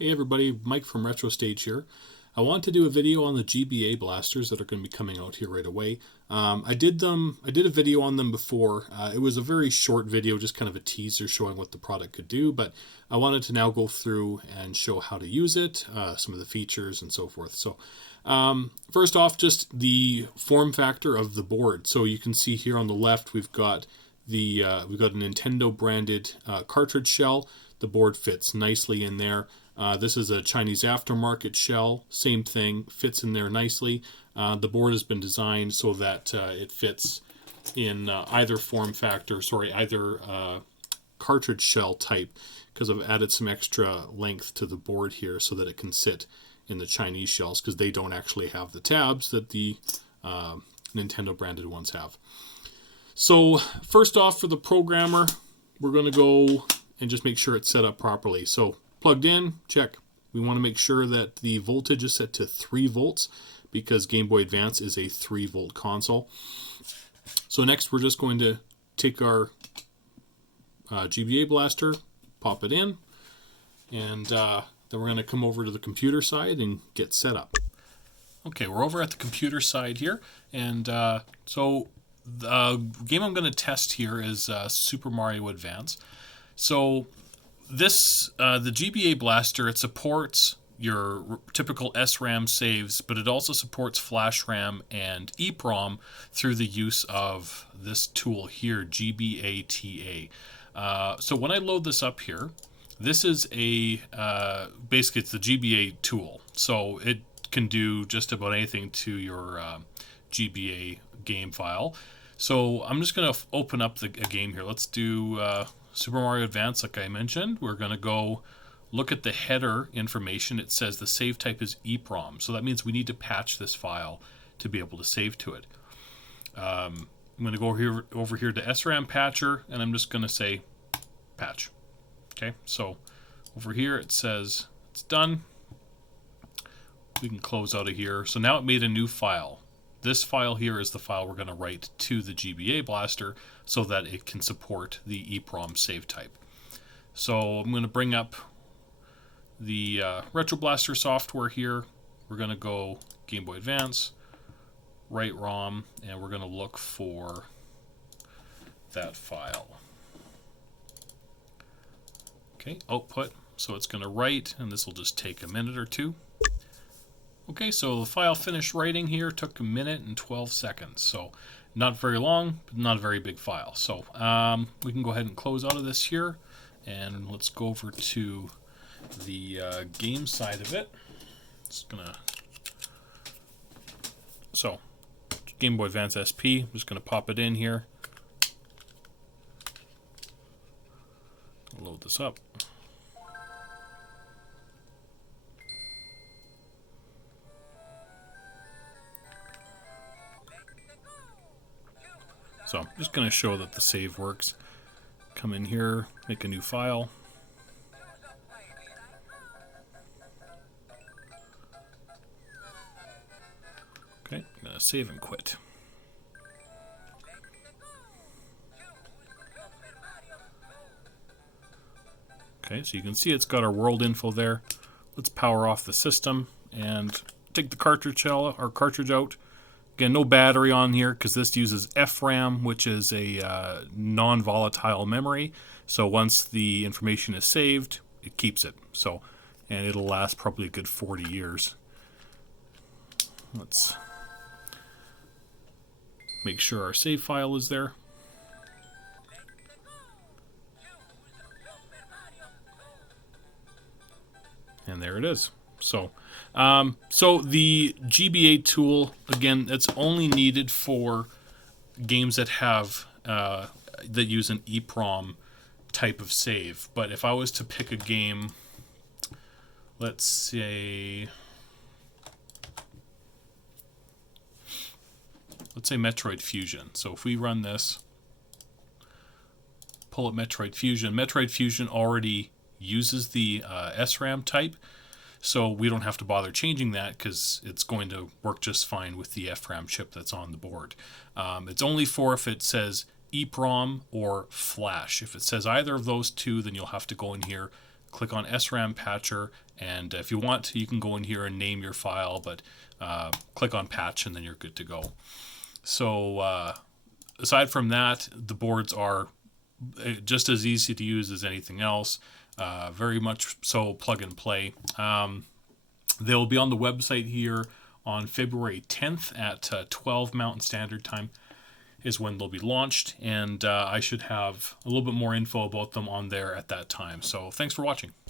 Hey everybody, Mike from RetroStage here. I want to do a video on the GBA blasters that are going to be coming out here right away. I did a video on them before. It was a very short video, just kind of a teaser showing what the product could do, but I wanted to now go through and show how to use it, some of the features and so forth. So first off, just the form factor of the board. So you can see here on the left, we've got a Nintendo branded cartridge shell. The board fits nicely in there. This is a Chinese aftermarket shell. Same thing, fits in there nicely. The board has been designed so that it fits in either cartridge shell type, because I've added some extra length to the board here so that it can sit in the Chinese shells, because they don't actually have the tabs that the Nintendo branded ones have. So first off, for the programmer, we're going to go and just make sure it's set up properly. So plugged in, check. We want to make sure that the voltage is set to 3 volts because Game Boy Advance is a 3 volt console. So next we're just going to take our GBA blaster, pop it in, and then we're going to come over to the computer side and get set up. Okay, we're over at the computer side here, and so the game I'm going to test here is Super Mario Advance. So this, the GBA Blaster, it supports your typical SRAM saves, but it also supports flash RAM and EEPROM through the use of this tool here, GBA TA. So when I load this up here, this is basically it's the GBA tool. So it can do just about anything to your GBA game file. So I'm just going to open up a game here. Let's do Super Mario Advance, like I mentioned. We're going to go look at the header information. It says the save type is EEPROM. So that means we need to patch this file to be able to save to it. I'm going to go over here to SRAM Patcher, and I'm just going to say patch. Okay, so over here it says it's done. We can close out of here. So now it made a new file. This file here is the file we're going to write to the GBA Blaster so that it can support the EEPROM save type. So I'm going to bring up the Retro Blaster software here. We're going to go Game Boy Advance, write ROM, and we're going to look for that file. Okay, output. So it's going to write, and this will just take a minute or two. Okay, so the file finished writing here, took 1 minute and 12 seconds. So not very long, but not a very big file. So we can go ahead and close out of this here, and let's go over to the game side of it. So Game Boy Advance SP, I'm just gonna pop it in here. Load this up. So I'm just going to show that the save works. Come in here, make a new file. Okay, I'm going to save and quit. Okay, so you can see it's got our world info there. Let's power off the system and take the cartridge out. Again, no battery on here because this uses FRAM, which is a non-volatile memory. So once the information is saved, it keeps it. So, and it'll last probably a good 40 years. Let's make sure our save file is there. And there it is. So the GBA tool, again, it's only needed for games that have that use an EEPROM type of save. But if I was to pick a game, let's say Metroid Fusion. So if we run this, pull up Metroid Fusion already uses the SRAM type. So we don't have to bother changing that because it's going to work just fine with the FRAM chip that's on the board. It's only for if it says EEPROM or Flash. If it says either of those two, then you'll have to go in here, click on SRAM Patcher, and if you want, you can go in here and name your file, but click on Patch and then you're good to go. So aside from that, the boards are just as easy to use as anything else. Very much so plug and play. They'll be on the website here on February 10th at 12 Mountain Standard Time is when they'll be launched, and I should have a little bit more info about them on there at that time. So thanks for watching.